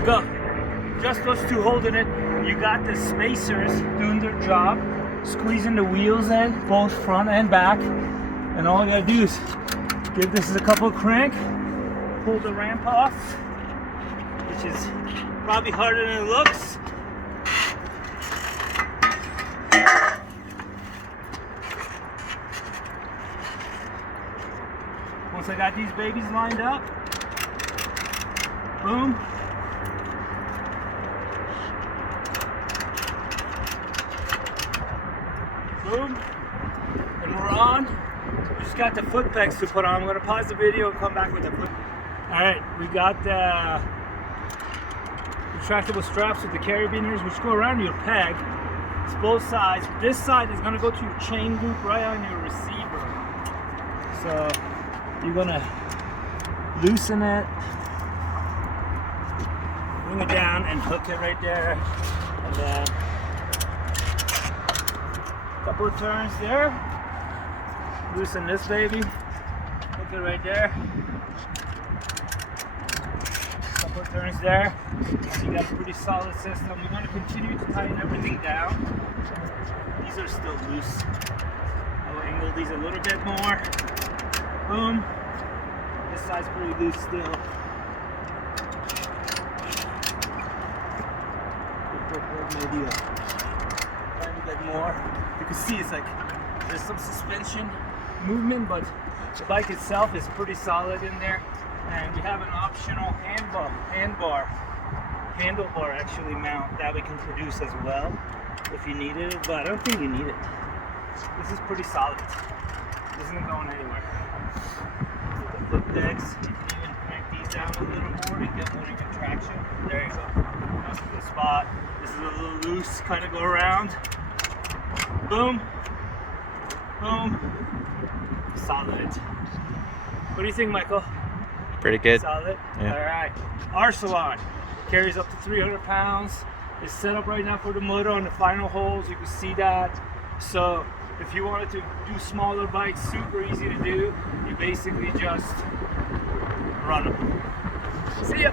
let go. Just those two holding it. You got the spacers doing their job, squeezing the wheels in, both front and back. And all you gotta do is give this a couple crank, pull the ramp off, which is probably harder than it looks. Once I got these babies lined up, boom. Boom. And we're on. We just got the foot pegs to put on. I'm going to pause the video and come back with the foot. Alright, we got the retractable straps with the carabiners, which go around your peg. It's both sides. This side is going to go to your chain loop right on your receiver. So you're going to loosen it, bring it down and hook it right there, and then a couple of turns there, loosen this baby, hook it right there, a couple of turns there, and you got a pretty solid system. We want to continue to tighten everything down. These are still loose. I'll angle these a little bit more. Boom. This side's pretty loose still. Maybe a tiny bit more. You can see it's like there's some suspension movement, but the bike itself is pretty solid in there. And we have an optional handlebar actually mount that we can produce as well if you needed it, but I don't think you need it. This is pretty solid. This isn't going anywhere. Foot pegs, you can even crank these down a little more to get more even traction. There you go. That's a good spot. This is a little loose, kind of go around. Boom. Boom. Solid. What do you think, Michael? Pretty good. Solid? Yeah. Alright. ARCYLON carries up to 300 pounds. It's set up right now for the Moto on the final holes. You can see that. So if you wanted to do smaller bikes, super easy to do. You basically just run them. See ya!